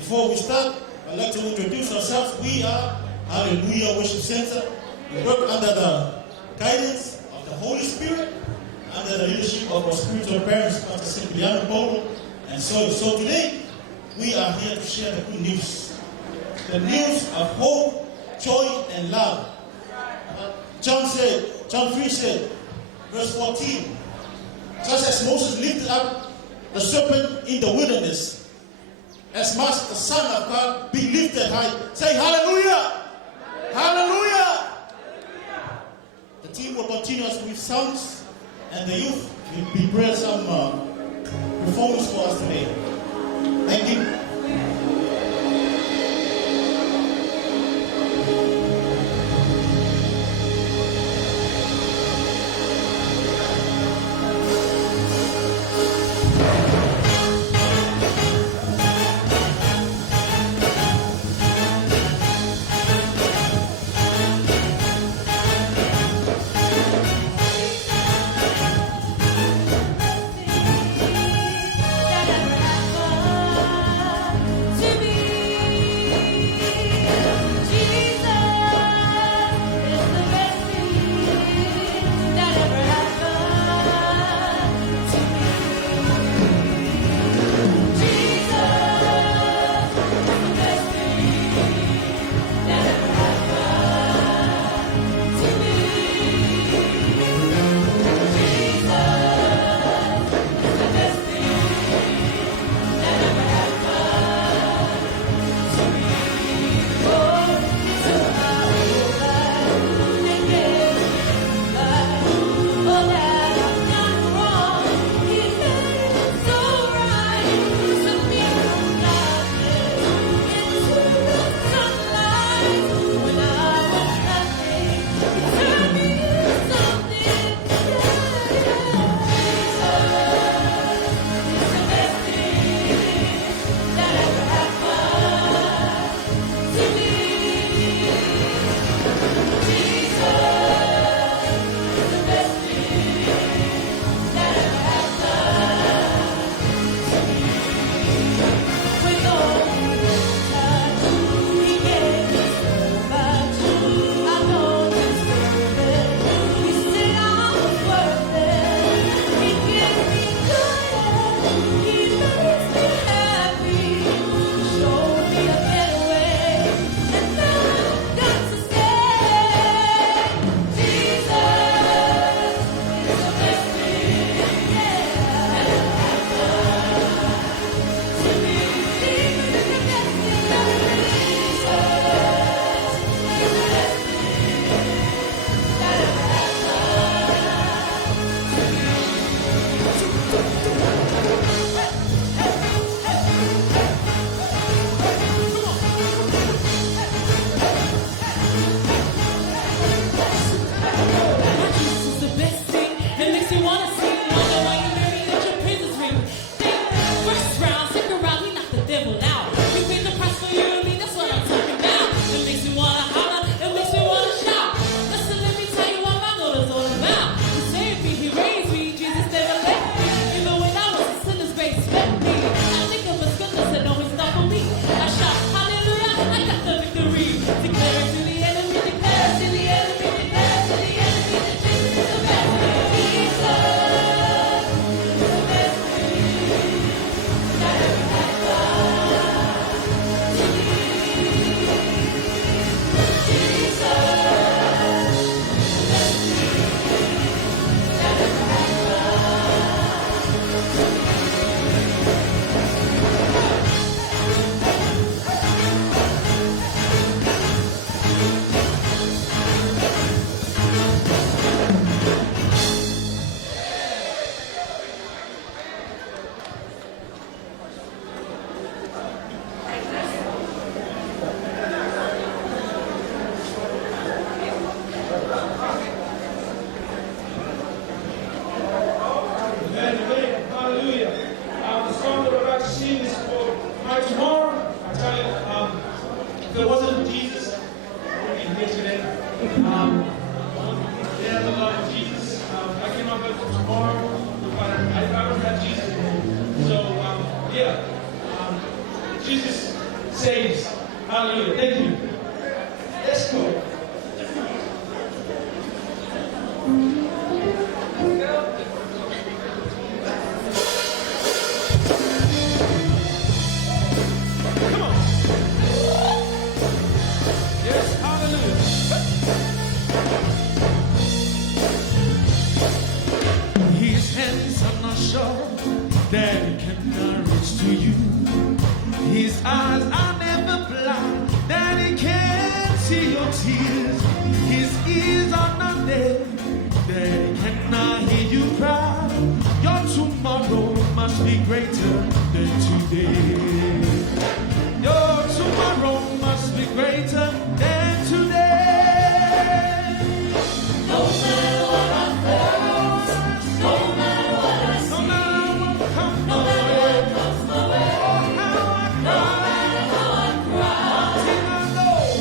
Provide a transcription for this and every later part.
Before we start, I'd like to introduce ourselves. We are Hallelujah Worship Center. We work under the guidance of the Holy Spirit, under the leadership of our spiritual parents, Pastor Cipriano Paulo. And so today, we are here to share the good news. The news of hope, joy, and love. John 3 said, verse 14, just as Moses lifted up the serpent in the wilderness, as must the Son of God be lifted high. Say hallelujah! Hallelujah! The team will continue us with songs, and the youth will prepare some performance for us today. Thank you. Jesus saves. Hallelujah. Thank you. Let's go. Come on. Yes, hallelujah. His hands are not short that he cannot reach to you. His eyes are never blind that he can't see your tears. His ears are not deaf that he cannot hear you cry. Your tomorrow must be greater than today. Your tomorrow must be greater than today. No matter what I face, no matter what I see, no matter what comes my way, oh how I cry,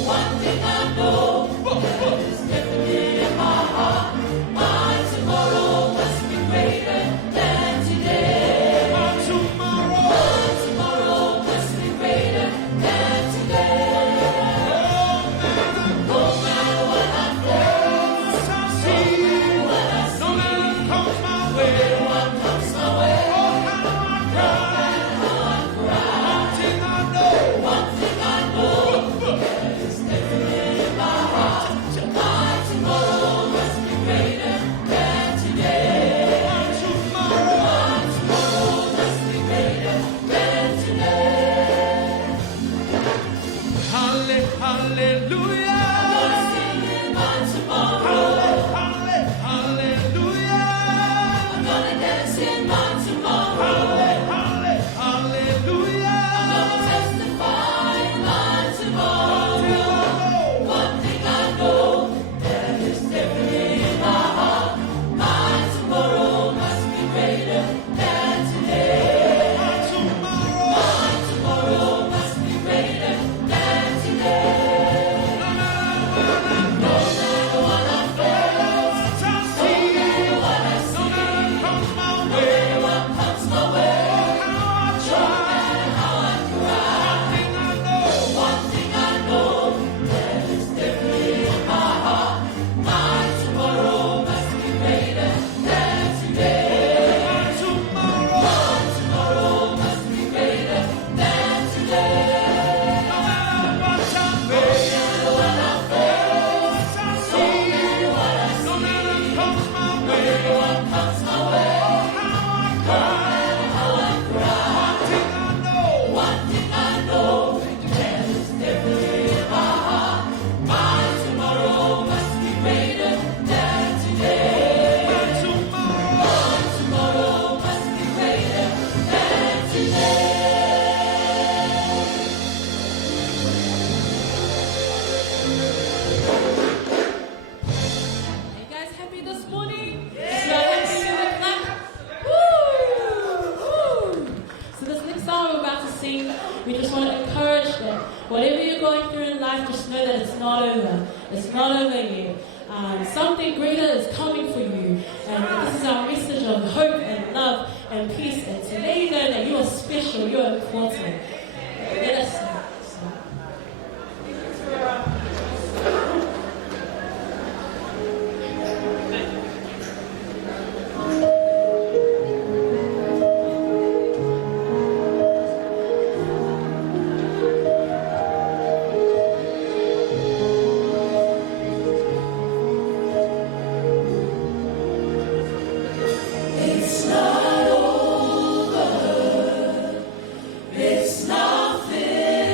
one thing I know, that is definitely in my heart. My tomorrow must be greater than today. My tomorrow must be greater than today. No matter what I face, I see, no matter what comes my way, oh how I cry, one thing I know, that is definitely in my heart. My tomorrow must be greater than today. My tomorrow must be greater than today. Hallelujah. I'm singing my tomorrow. Hallelujah. I'm gonna dance in my tomorrow. Hallelujah. I'm gonna testify in my tomorrow. One thing I know, that is definitely in my heart. My tomorrow must be greater than today. My tomorrow must be greater than today. No matter what I face, I see, no matter what I see, no matter what comes my way, oh how I try, how I cry. One thing I know, that is definitely in my heart. My tomorrow must be greater than today. My tomorrow must be greater than today. No matter what I face, no matter what I see, no matter what comes my way, oh how I cry. One thing I know, that is definitely in my heart. My tomorrow must be greater than today. My tomorrow must be greater than today. Are you guys happy this morning? Yeah. So happy to the clap. Woo! Woo! So this next song we're about to sing, we just want to encourage that whatever you're going through in life, just know that it's not over. It's not over yet. Something greater is coming for you. And this is our message of hope and love and peace. And to let you know that you are special, you are important. Let us sing. It's not over. It's nothing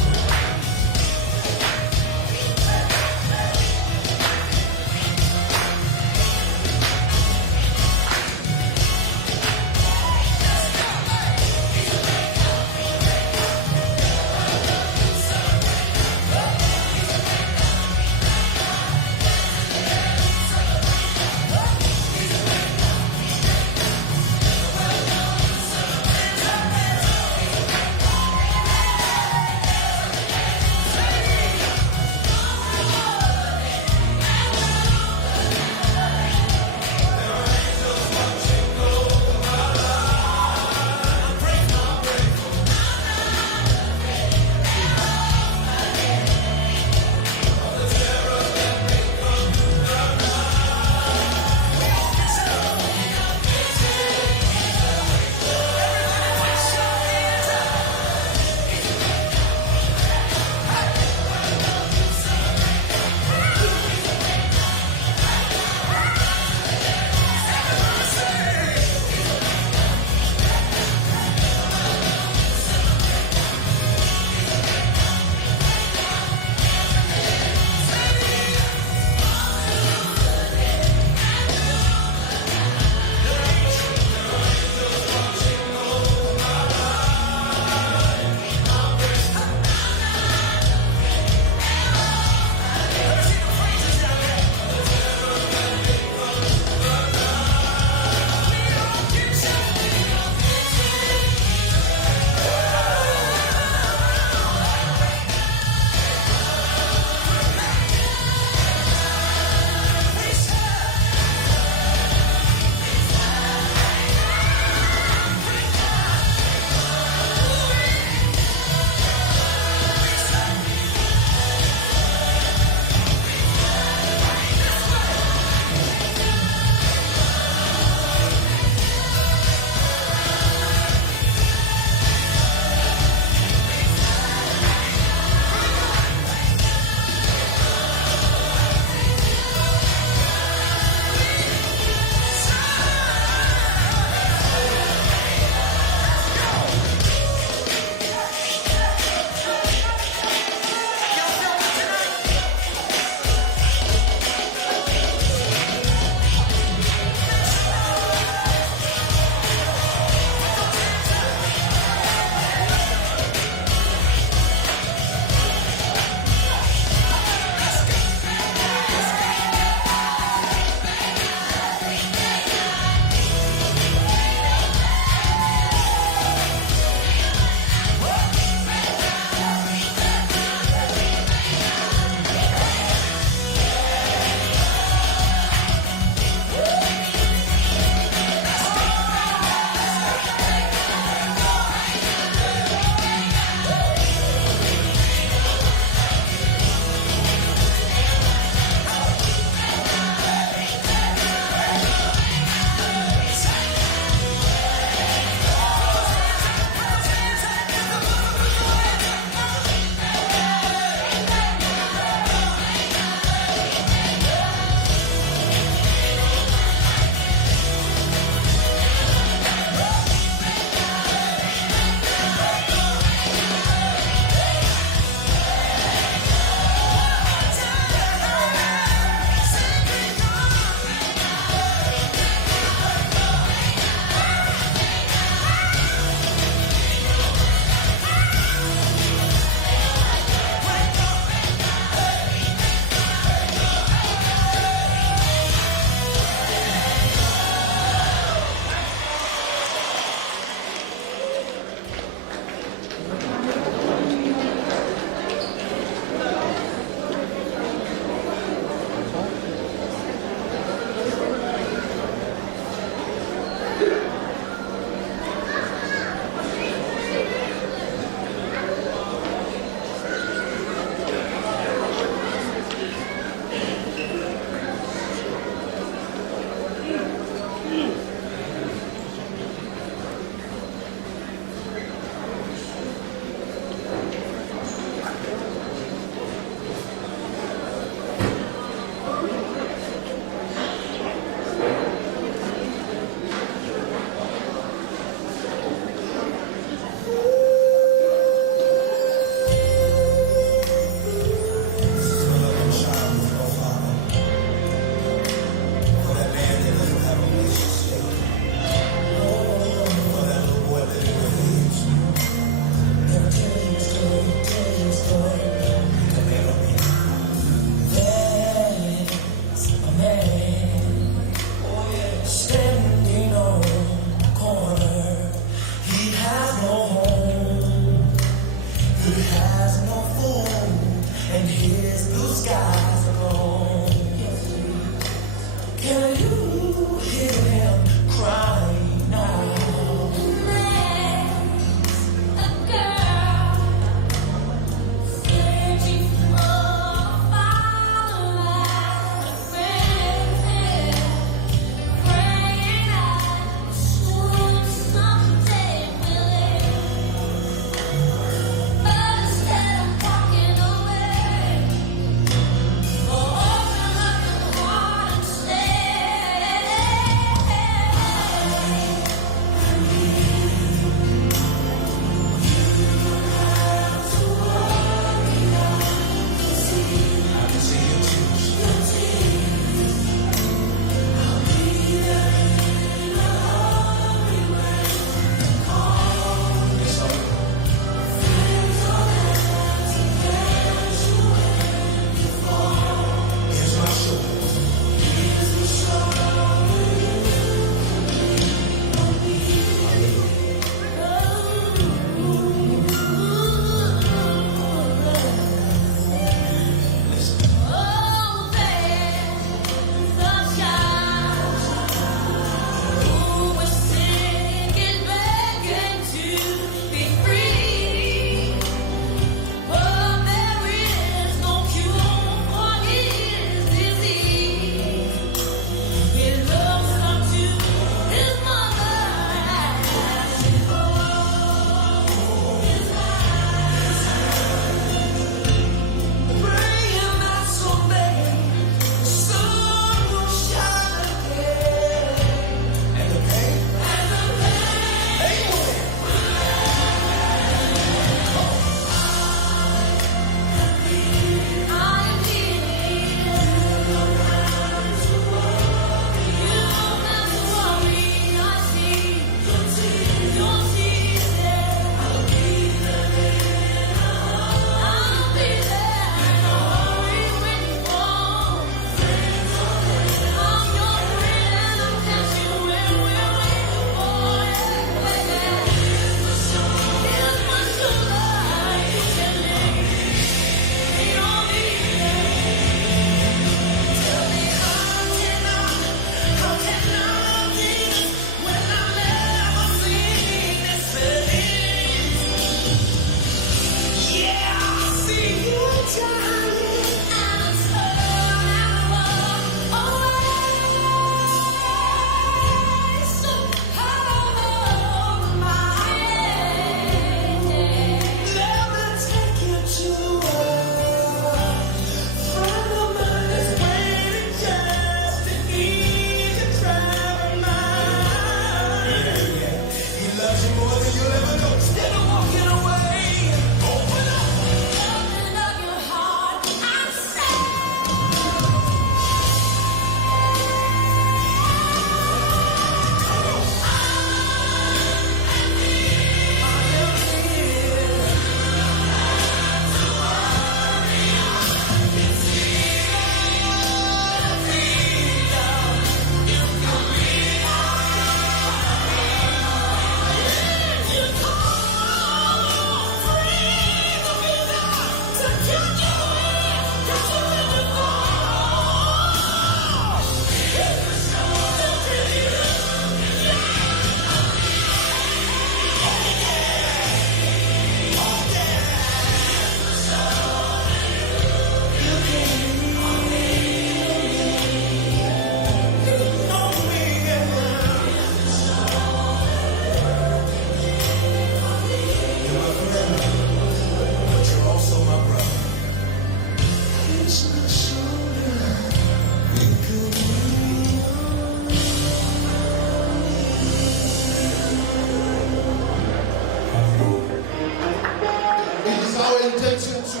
intention to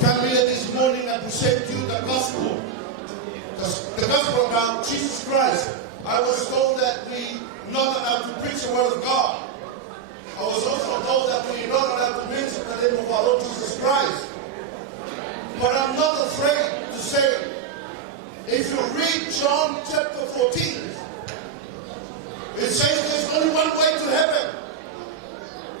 come here this morning and present to you the gospel. The gospel about Jesus Christ. I was told that we not allowed to preach the word of God. I was also told that we are not allowed to mention the name of our Lord Jesus Christ. But I'm not afraid to say it. If you read John chapter 14, it says there's only one way to heaven.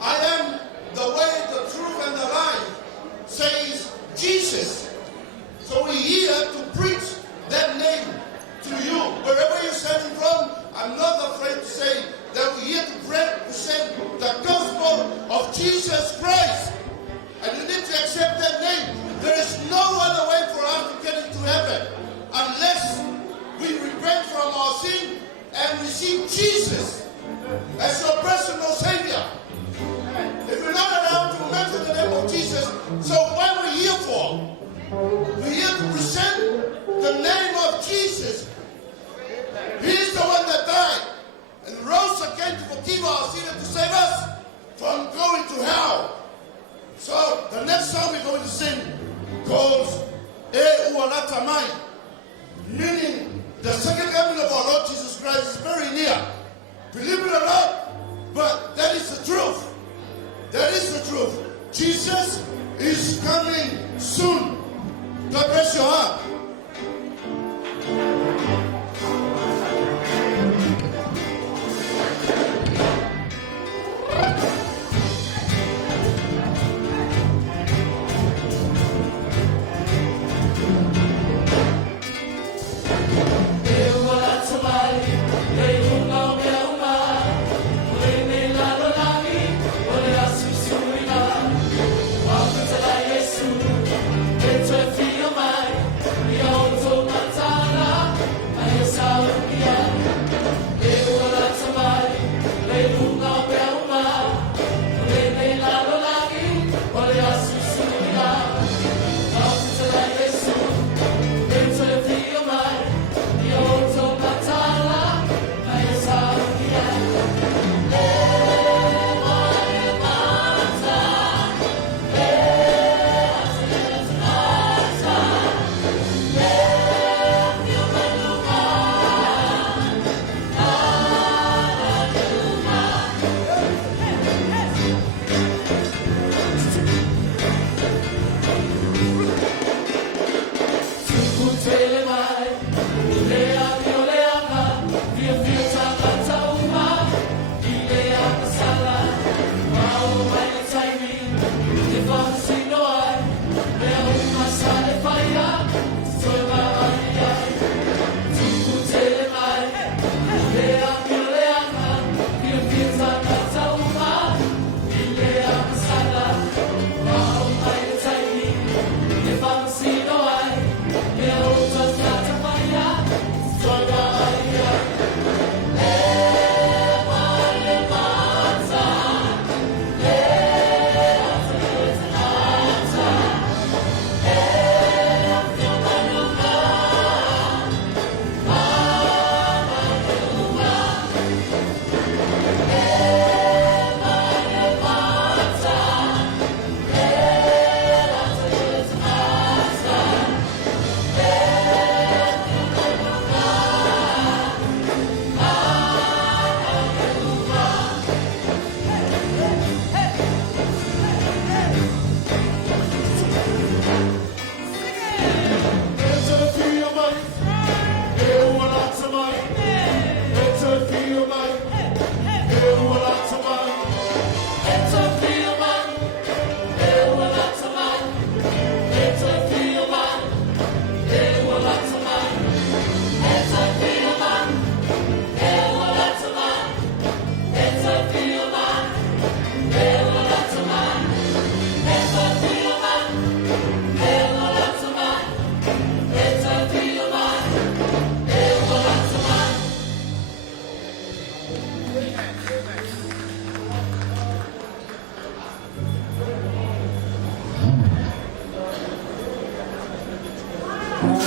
I am the way, the truth, and the life, says Jesus. So we're here to preach that name to you. Wherever you're standing from, I'm not afraid to say that we're here to present the gospel of Jesus Christ. And you need to accept that name. There is no other way for us to get into heaven unless we repent from our sin and receive Jesus as your personal Savior. If we're not allowed to mention the name of Jesus, so what are we here for? We're here to present the name of Jesus. He is the one that died and rose again to forgive our sin and to save us from going to hell. So the next song we're going to sing goes E Ualata Mai, meaning the second coming of our Lord Jesus Christ is very near. Believe it or not, but that is the truth. That is the truth. Jesus is coming soon. God bless your heart.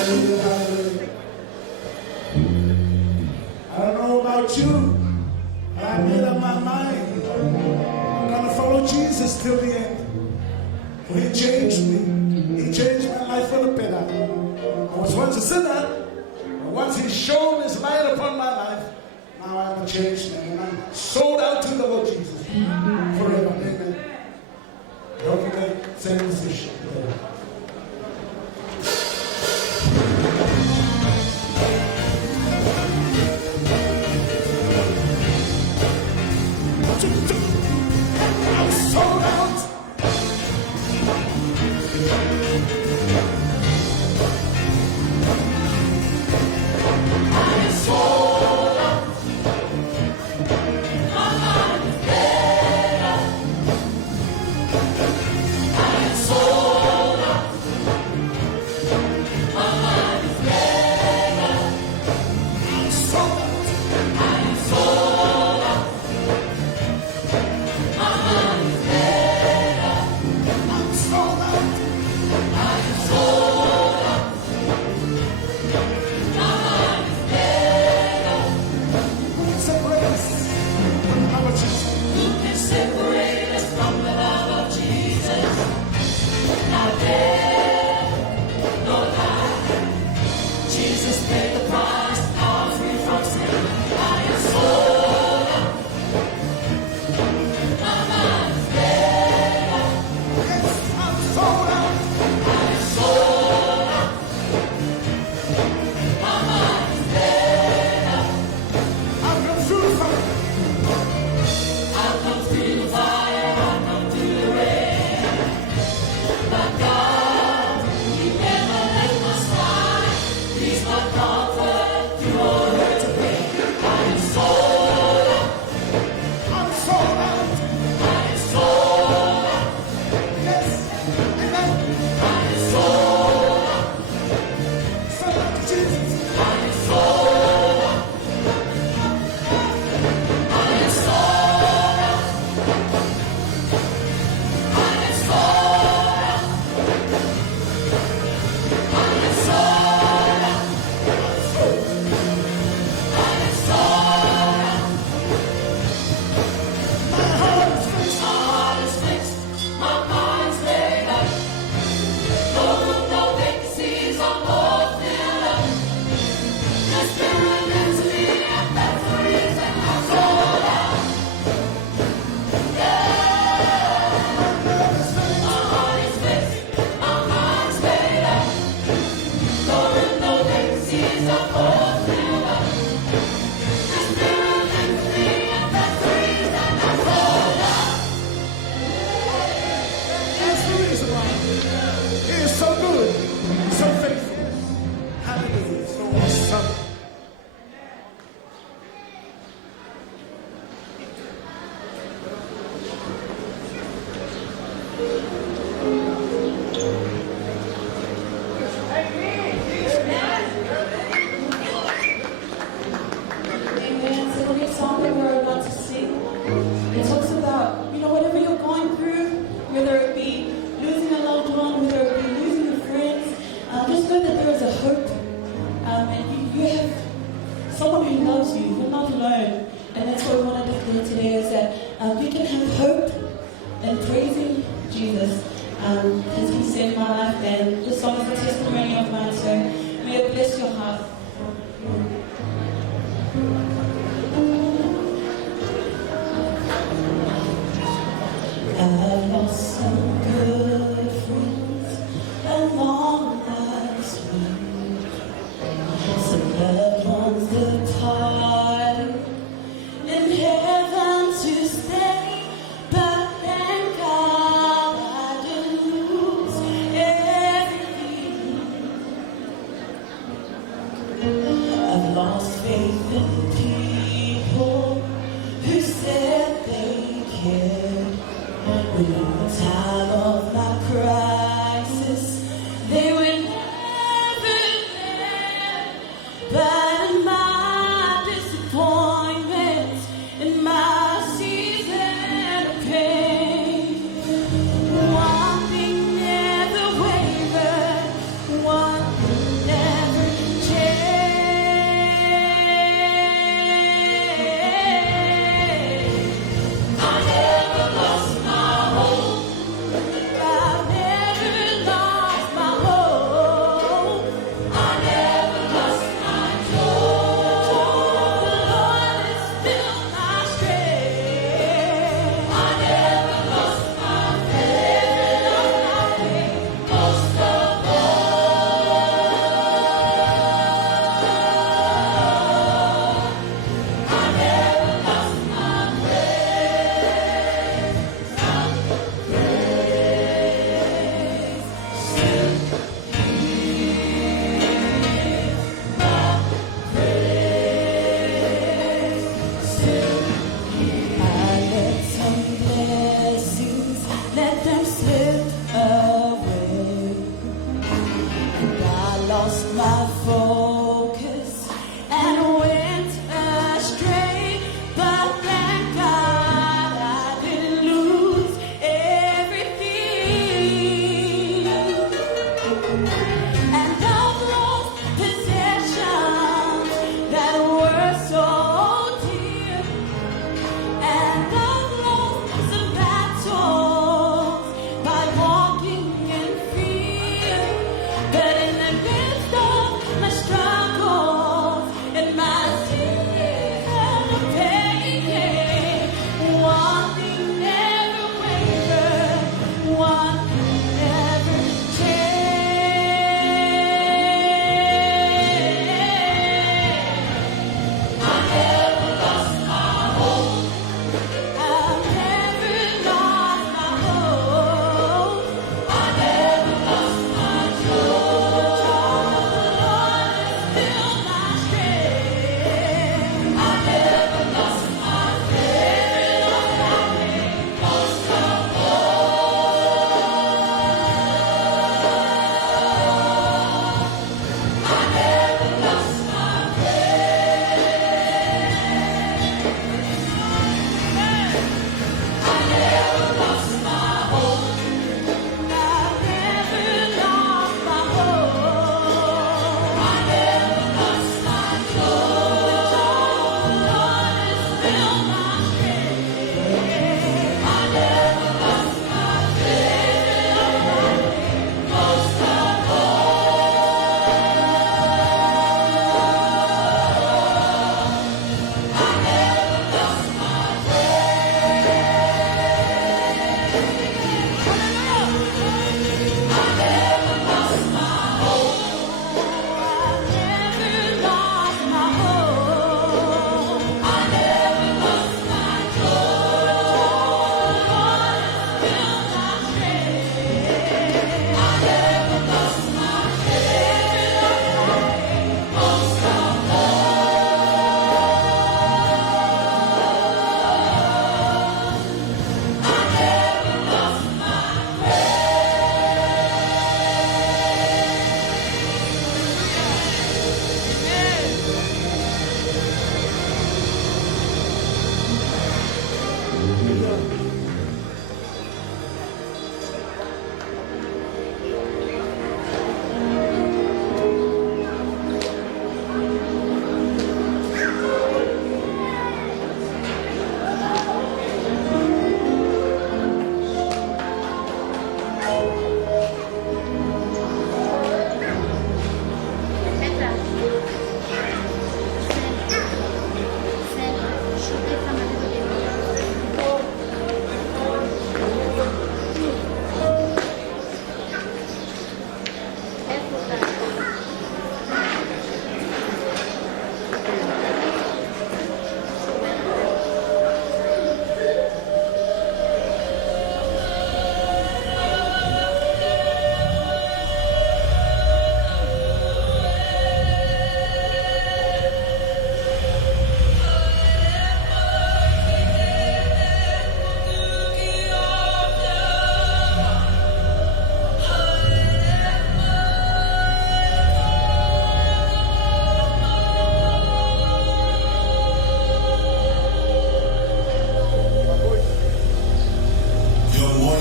Hallelujah. I don't know about you, but I made up my mind. I'm going to follow Jesus till the end. He changed me. He changed my life for the better. I was once a sinner, but once He shone His light upon my life, now I'm a changed man, and I'm sold out to the Lord Jesus forever. Amen. Don't forget, same position. I'm sold out.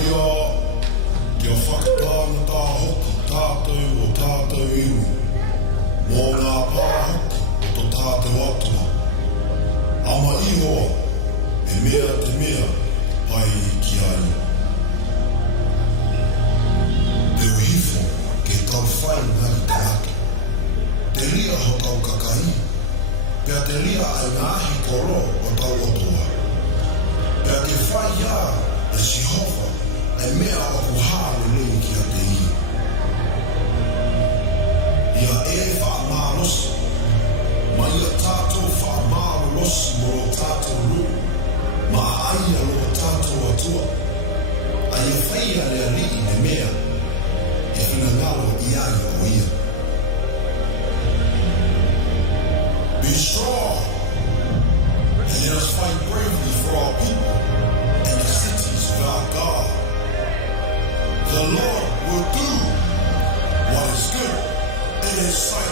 ia, kia whakatāna tā hoku tātou o tātou iwi. Mō ngā pāhoku o tō tātou atua. Ama ihoa, e mea te mea, pai ki ai. Te uhifo, ke tau whai ngari te atu. Te ria ho tau kakai, pea te ria ai ngāhi koro o tau atua. Pea te whai ia e Jehova, e mea o kuhāre lei ki a te i. Ia e whaamārosi, ma ia tātou whaamārosi mo o tātou ru, ma aia lo o tātou atua. A ia whaia rea ri ne mea, e whina ngalo i ai o ia. Be strong, and let us fight bravely for our people and the cities of our God. The Lord will do what is good in His sight.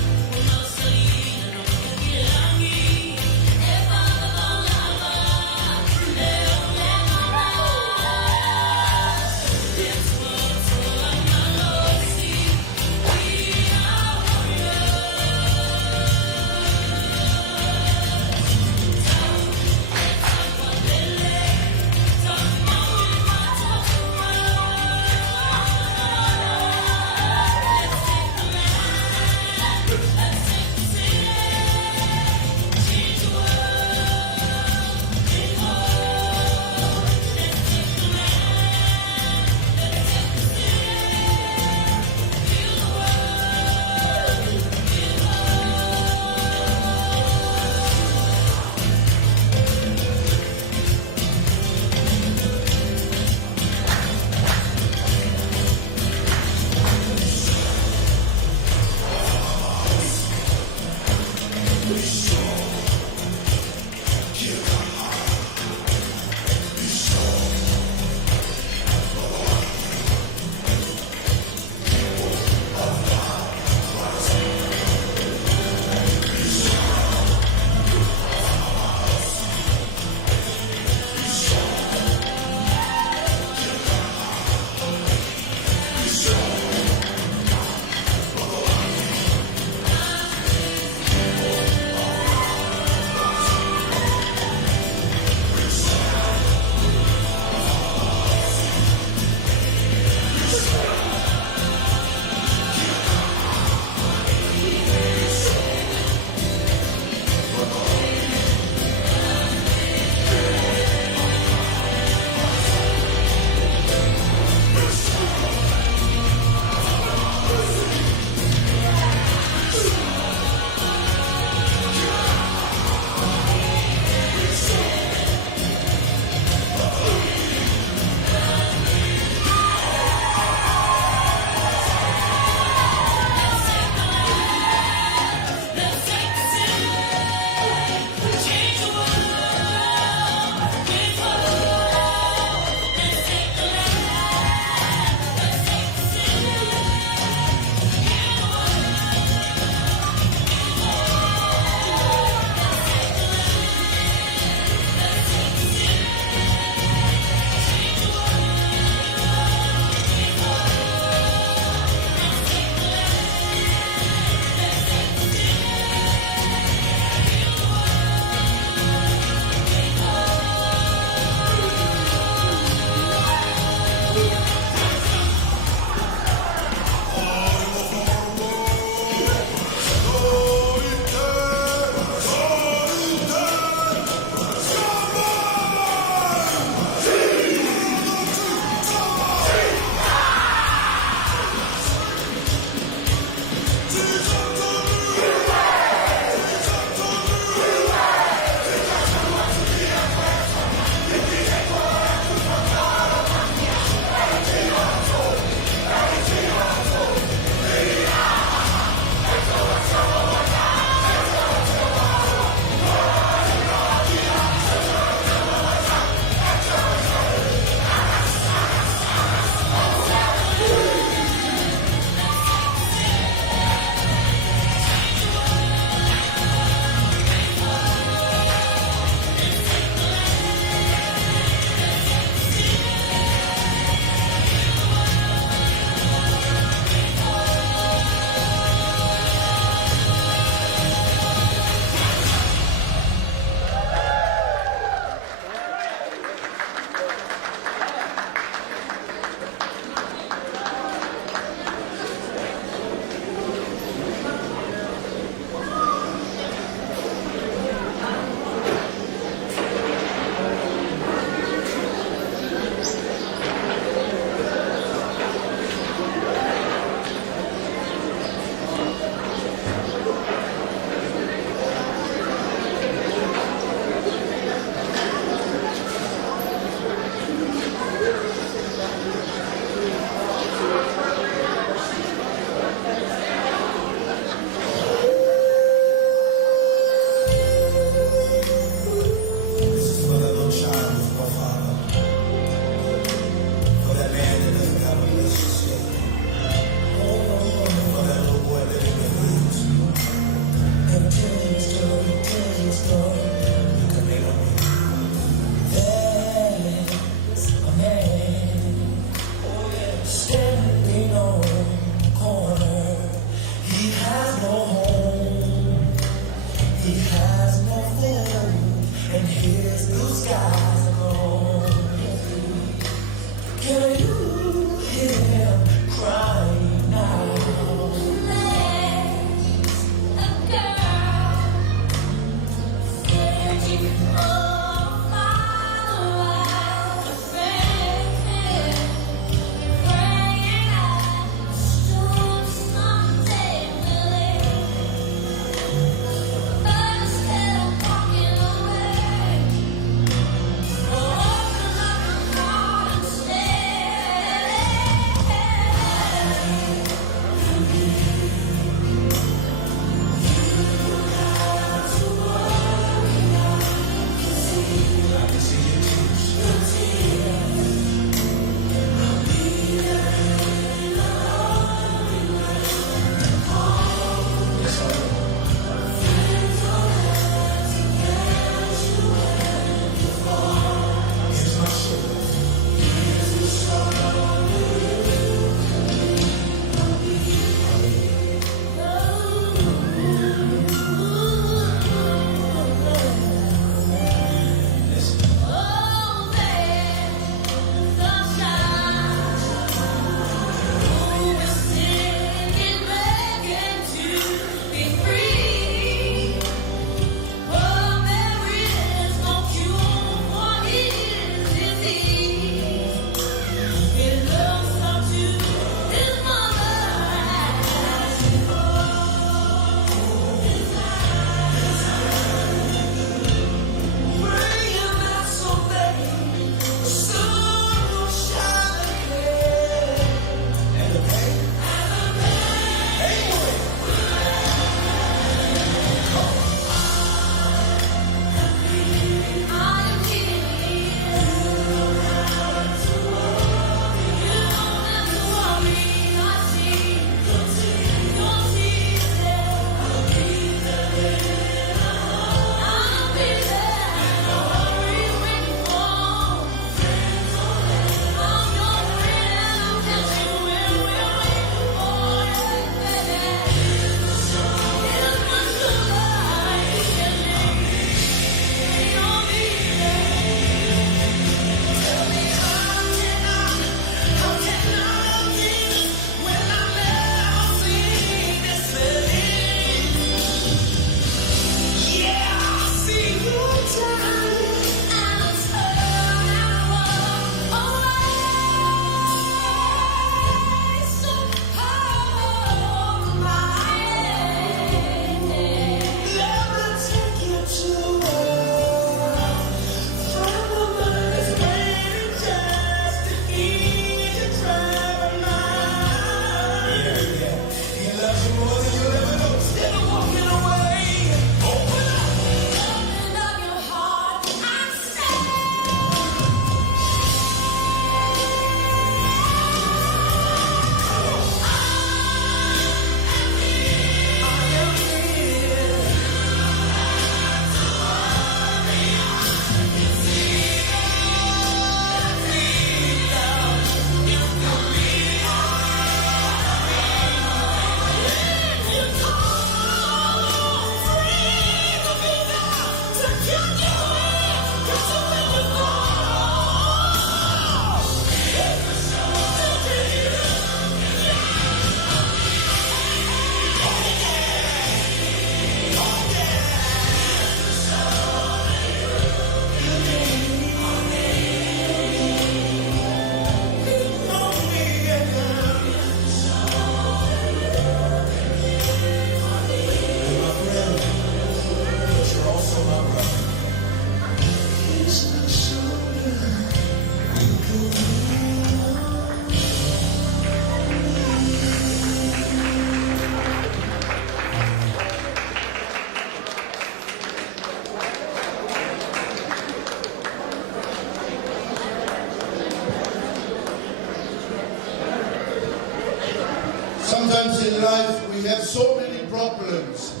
Sometimes in life we have so many problems.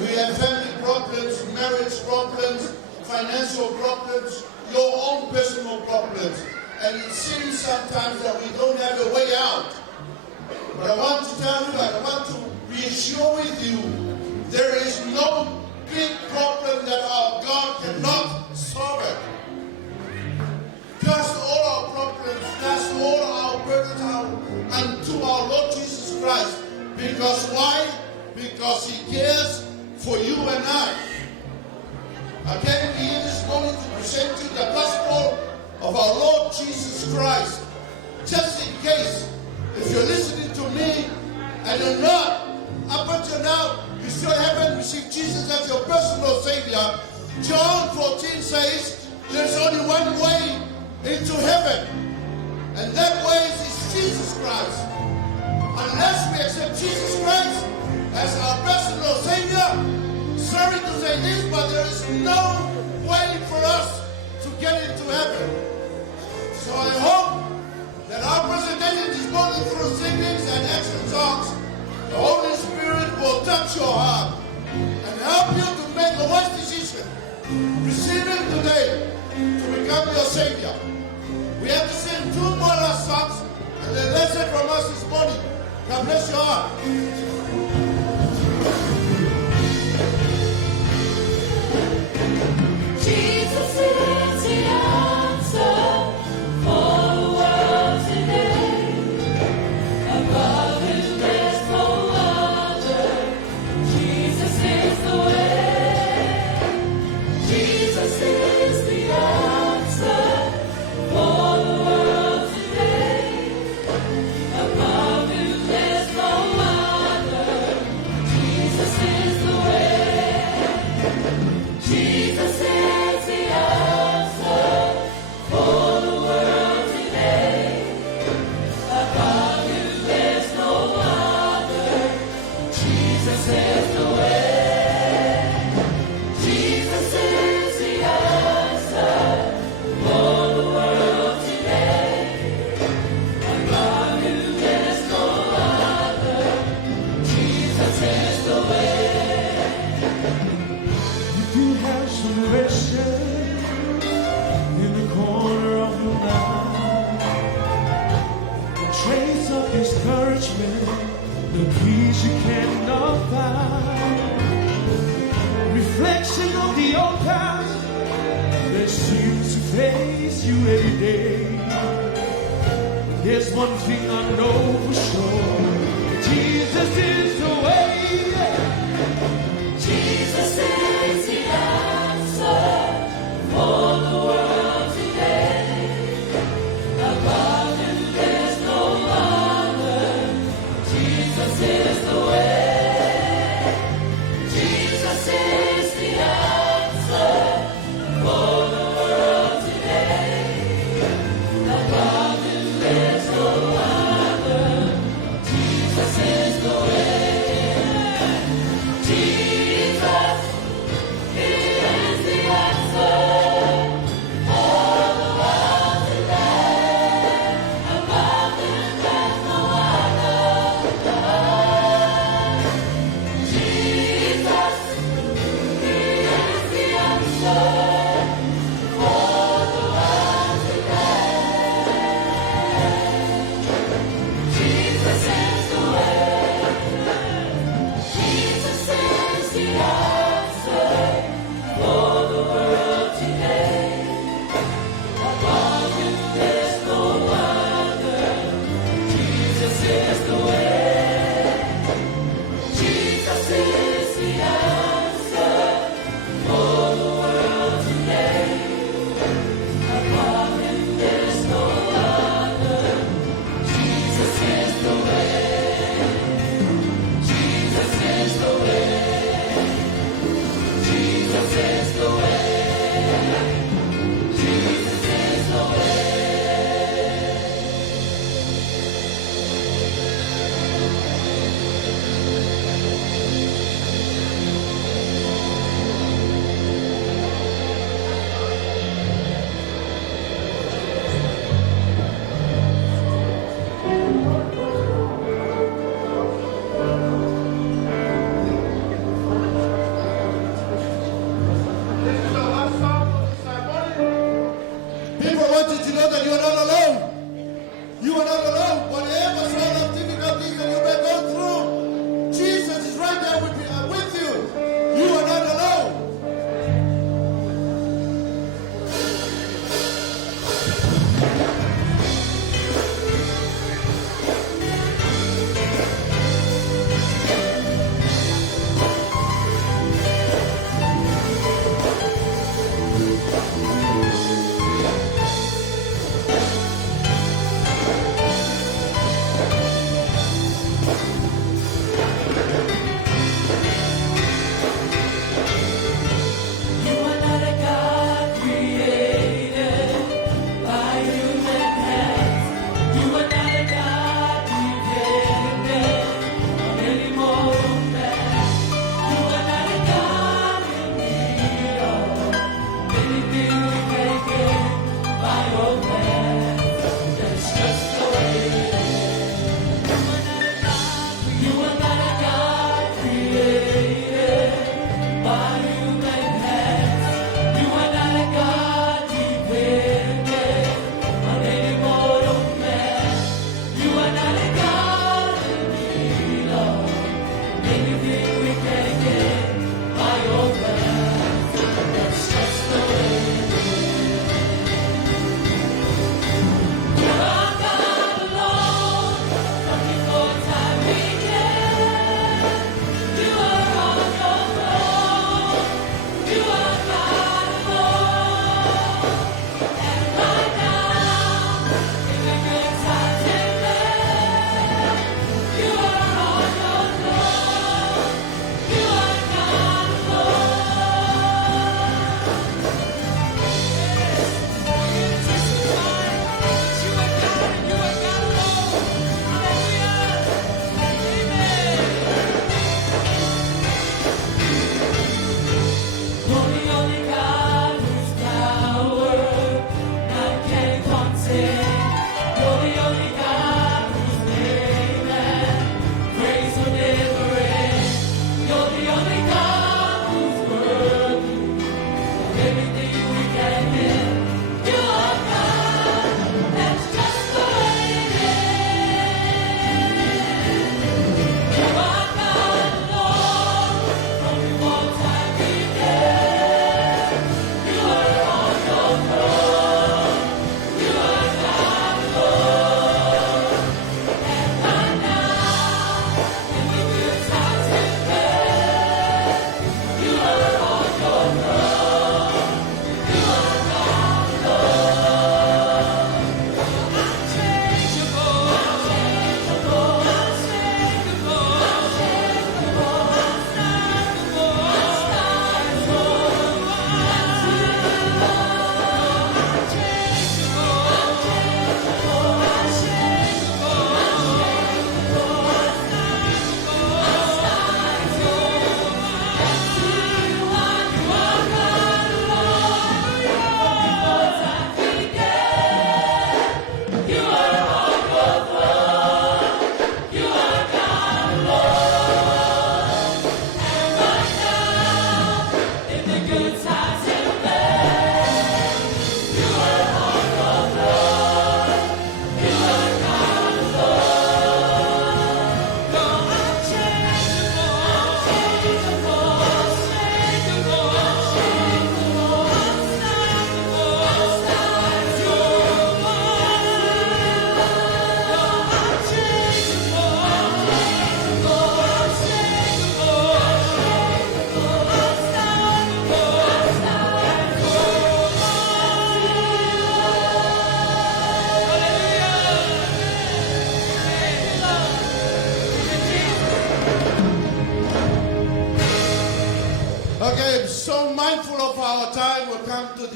We have family problems, marriage problems, financial problems, your own personal problems. And it seems sometimes that we don't have a way out. But I want to tell you, I want to reassure with you, there is no big problem that our God cannot solve it. Cast all our problems, cast all our burdens unto our Lord Jesus Christ. Because why? Because He cares for you and I. Okay? He Jesus Christ. Just in case, if you're listening to me and you're not, up until now, you still haven't received Jesus as your personal Savior, John 14 says there's only one way into heaven, and that way is Jesus Christ. Unless we accept Jesus Christ as our personal Savior, sorry to say this, but there is no way for us to get into heaven. So I hope that our presentation this morning through singings and action songs, the Holy Spirit will touch your heart and help you to make a wise decision. Receive Him today to become your Savior. We have to sing 2 more last songs, and then that's it from us this morning. God bless your heart. Jesus is the answer for the world today. Above Him there's no other. Jesus is the way. Jesus is the answer for the world today. Above Him there's no other. Jesus is the way. Jesus is the answer for the world today. Above Him there's no other. Jesus is the way. Jesus is the answer for the world today. Above Him there's no other. Jesus is the way. If you have some pressure in the corner of your mind, a trace of discouragement, the peace you cannot find, reflection of the old past that seems to face you every day. There's one thing I know for sure: Jesus is the way. Jesus is the answer for the world today. Above Him there's no other. Jesus is the way. Jesus is the answer for the world today. Above Him there's no other. Jesus is the way. Jesus is the answer for the world today. Above Him there's no other. Jesus is the answer for the world today. Jesus is the way. Jesus is the answer for the world today. Above Him there's no other. Jesus is the way. Jesus is the answer for the world today. Above Him there's no other. Jesus is the way. Jesus is the way. Jesus is the way. Jesus is the way. This is the last song of this morning. People want you to know that you are not alone. You are not alone. Whatever sort of difficulties that you may go through, Jesus is right there with you. You are not alone.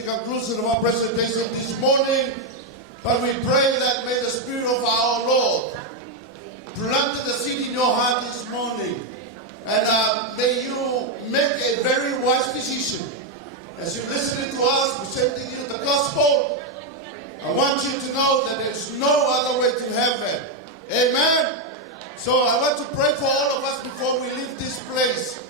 the conclusion of our presentation this morning. But we pray that may the Spirit of our Lord plant the seed in your heart this morning. And may you make a very wise decision. As you're listening to us, presenting you the gospel, I want you to know that there's no other way to heaven. Amen? So I want to pray for all of us before we leave this place.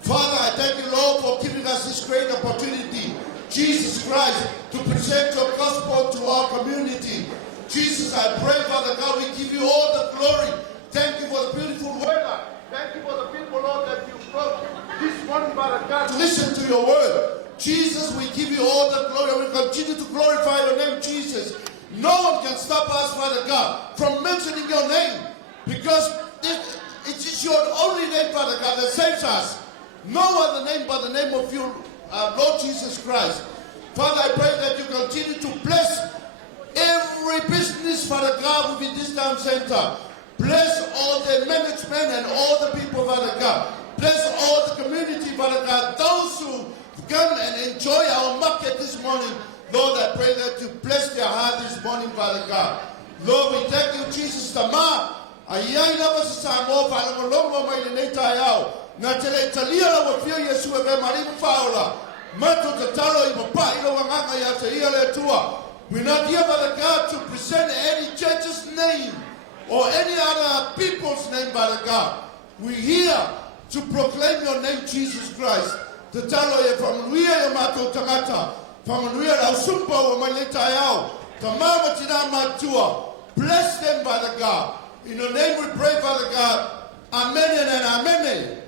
Father, I thank you, Lord, for giving us this great opportunity, Jesus Christ, to present your gospel to our community. Jesus, I pray, Father God, we give you all the glory. Thank you for the beautiful weather. Thank you for the people, Lord, that you brought this morning, Father God, to listen to your word. Jesus, we give you all the glory. We continue to glorify your name, Jesus. No one can stop us, Father God, from mentioning your name, because it is your only name, Father God, that saves us. No other name but the name of you, Lord Jesus Christ. Father, I pray that you continue to bless every business, Father God, within this town center. Bless all the management and all the people, Father God. Bless all the community, Father God. Those who come and enjoy our market this morning, Lord, I pray that you bless their heart this morning, Father God. Lord, we thank you, Jesus. Tama, ayay na ba sa mo para molongo may neneta yao. Na tele talia la wafia Yesu e marimu faula. Mato tatalo ipopa ilo wanganga ya talia le tua. We're not here, Father God, to present any church's name or any other people's name, Father God. We're here to proclaim your name, Jesus Christ. Tatalo e pamunuia ya mato tangata. Pamunuia la usumpa wa maneta yao. Tamama tina matua. Bless them, Father God. In your name we pray, Father God. Amen and amen.